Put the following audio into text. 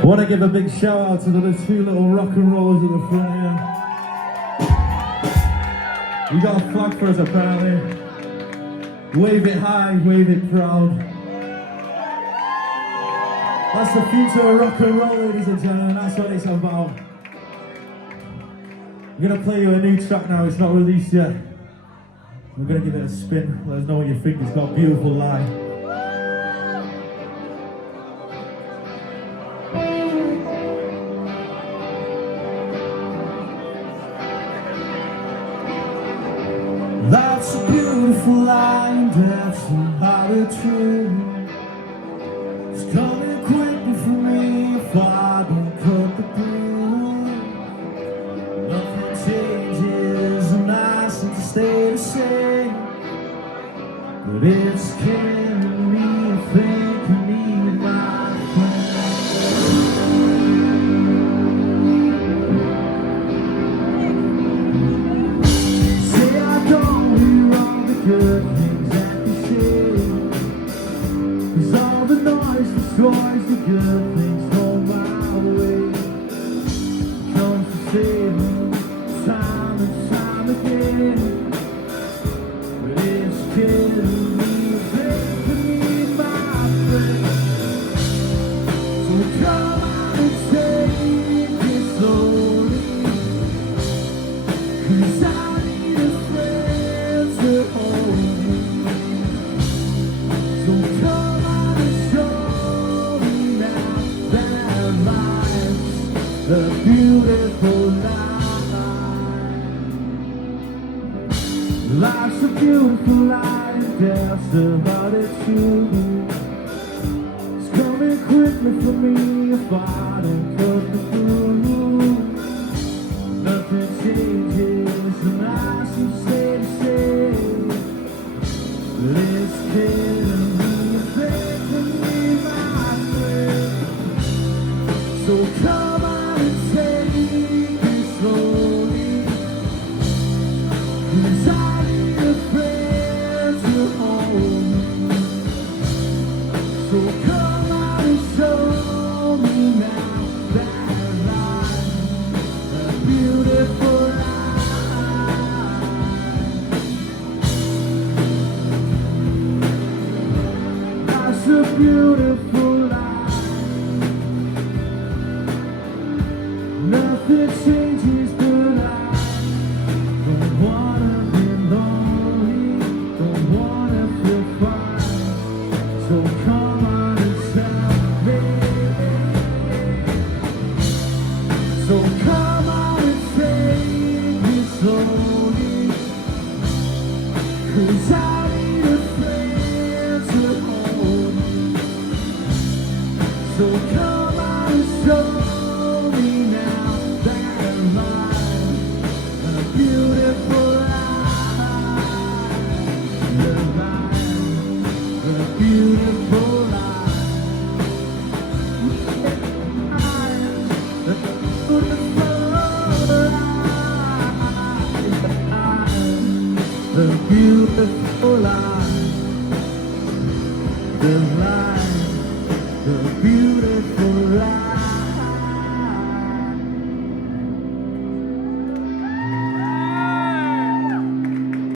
I want to give a big shout out to the two little rock and rollers at the front here. We got a flag for us apparently. Wave it high, wave it proud. That's the future of rock and roll, ladies and gentlemen. That's what it's about. I'm going to play you a new track now. It's not released yet. We're going to give it a spin. Let us know what you think. It's got a beautiful line. That's a beautiful line, that's somehow true. It's coming quickly for me if I don't cut the blue. Nothing changes and I seem to stay the same. But it's killing me, I think I need my friend. Good things that you say, 'cause all the noise destroys the good things on my way. It comes to save me time and time again, but it's killing me, making me my friend. So come on and take it slowly, 'cause I need a friend to hold. The beautiful life. Life's a beautiful life, that's about it too. It's coming quickly for me if I don't cut the blue. Nothing changes and I should stay the same. But it's killing me, it's making me my friend. So come on. A beautiful life. Nothing changes but I don't wanna be lonely, don't wanna feel fine. So come on and tell me. So come on and take me slowly, 'cause I need a friend to hold. So come on and show me now that life, a beautiful life, a beautiful life, a beautiful life, the life. The beautiful life.